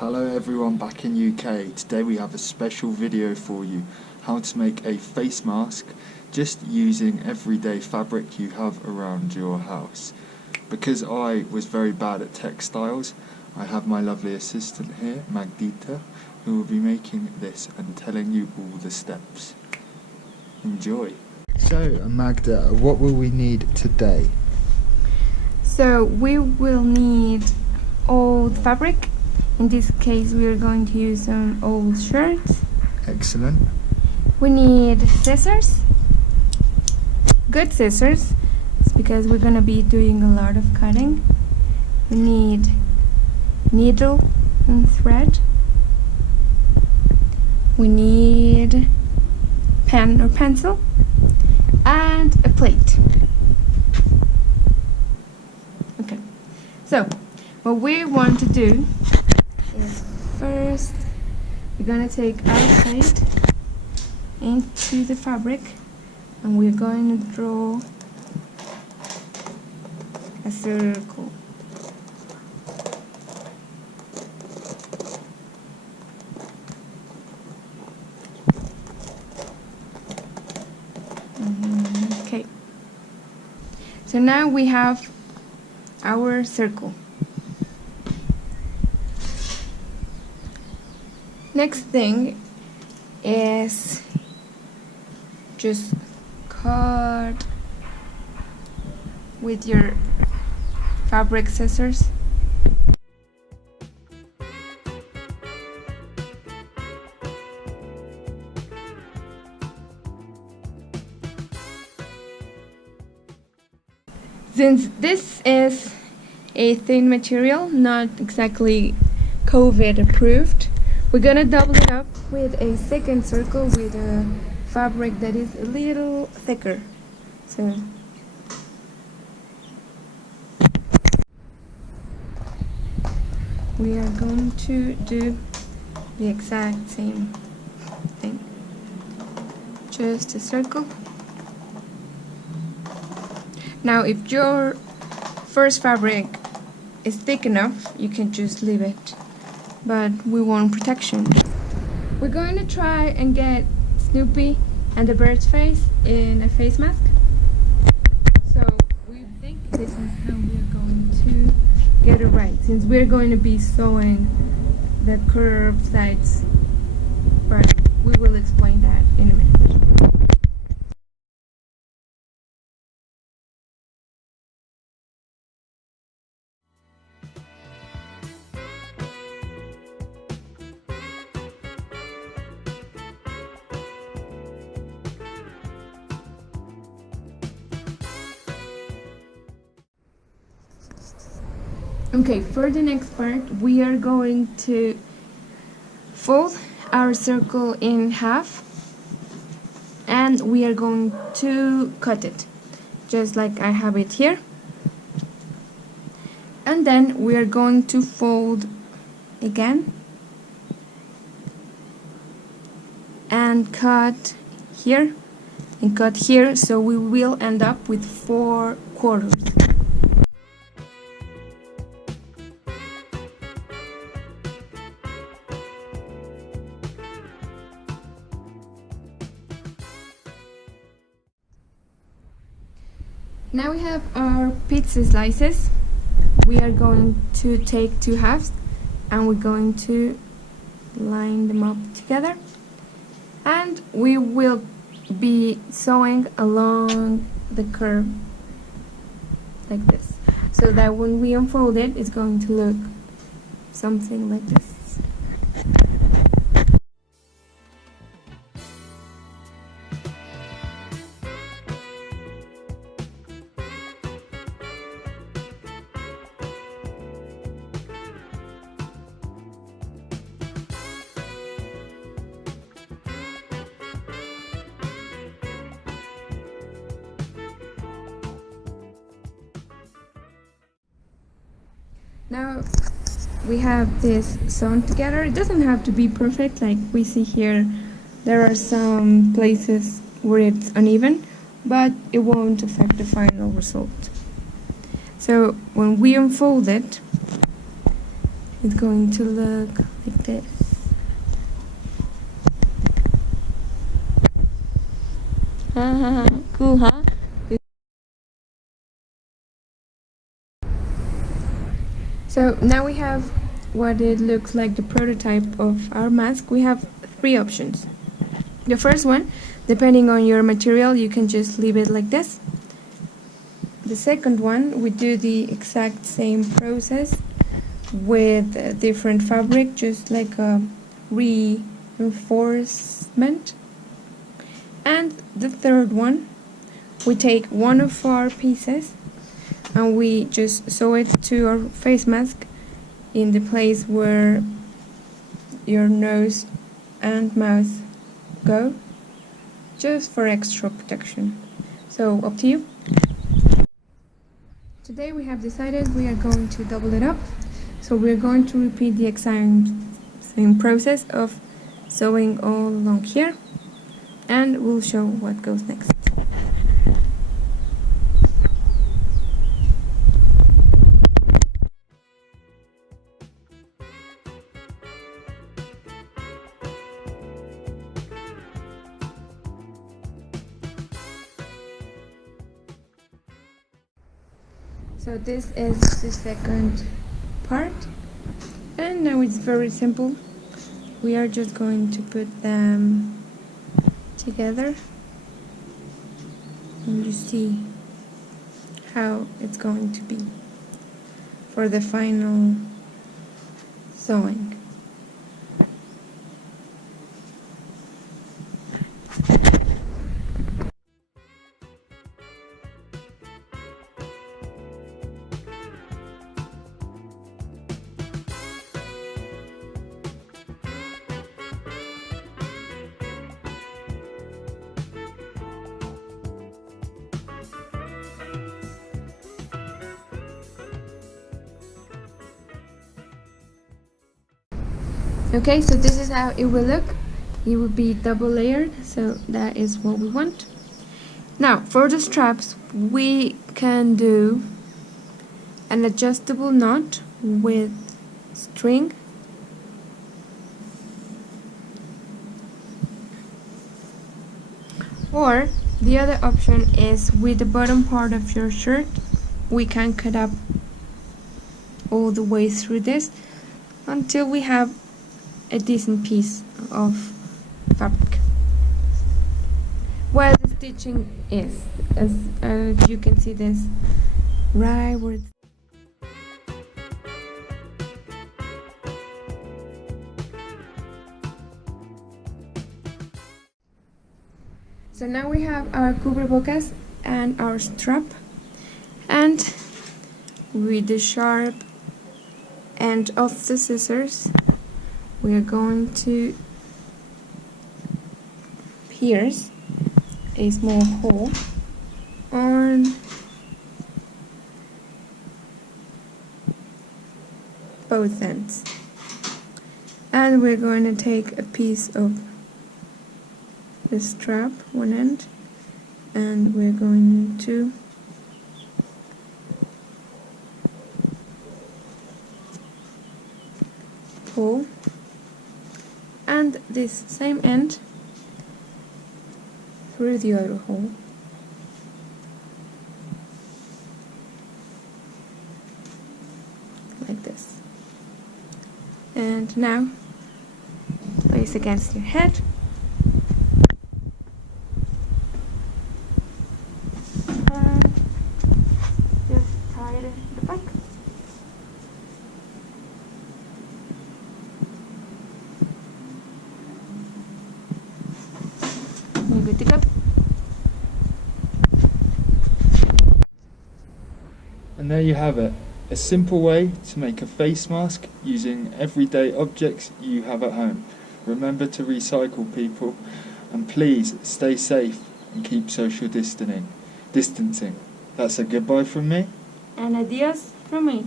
Hello everyone back in UK. Today we have a special video for you, how to make a face mask just using everyday fabric you have around your house. Because I was very bad at textiles, I have my lovely assistant here, Magdita, who will be making this and telling you all the steps. Enjoy! So Magda, what will we need today? So we will need old fabric. In this case we are going to use some old shirts. Excellent. We need scissors, good scissors, it's because we're going to be doing a lot of cutting. We need needle and thread. We need pen or pencil and a plate. Okay, so what we want to do is first we're going to take our plate into the fabric and we're going to draw a circle. Okay, so now we have our circle. Next thing is just cut with your fabric scissors. Since this is a thin material, not exactly COVID approved, we're gonna double it up with a second circle with a fabric that is a little thicker. So we are going to do the exact same thing. Just a circle. Now if your first fabric is thick enough, you can just leave it, but we want protection. We're going to try and get Snoopy and the bird's face in a face mask. So we think this is how we're going to get it right, since we're going to be sewing the curved sides, but we will explain that in a minute. Okay, for the next part, we are going to fold our circle in half and we are going to cut it, just like I have it here. And then we are going to fold again and cut here and cut here, so we will end up with 4 quarters. Now we have our pizza slices. We are going to take 2 halves and we're going to line them up together, and we will be sewing along the curve like this, so that when we unfold it, it's going to look something like this. Now we have this sewn together. It doesn't have to be perfect, like we see here. There are some places where it's uneven, but it won't affect the final result. So when we unfold it, it's going to look this. Cool, huh? So now we have what it looks like, the prototype of our mask. We have 3 options. The first one, depending on your material, you can just leave it like this. The second one, we do the exact same process with a different fabric, just like a reinforcement. And the third one, we take one of our pieces and we just sew it to our face mask in the place where your nose and mouth go, just for extra protection. So up to you. Today we have decided we are going to double it up, so we're going to repeat the exact same process of sewing all along here, and we'll show what goes next. So this is the second part, and now it's very simple. We are just going to put them together and you see how it's going to be for the final sewing. Okay, so this is how it will look. It will be double layered, so that is what we want. Now, for the straps, we can do an adjustable knot with string. Or the other option is with the bottom part of your shirt, we can cut up all the way through this until we have a decent piece of fabric. Where the stitching is, as you can see this right where. So now we have our cubrebocas and our strap, and with the sharp end of the scissors we are going to pierce a small hole on both ends, and we're going to take a piece of the strap, one end, and we're going to pull, and this same end through the other hole. Like this. And now place against your head. And just tie it in the back. You're good to go. And there you have it, a simple way to make a face mask using everyday objects you have at home. Remember to recycle, people, and please stay safe and keep social distancing. That's a goodbye from me. And adios from me.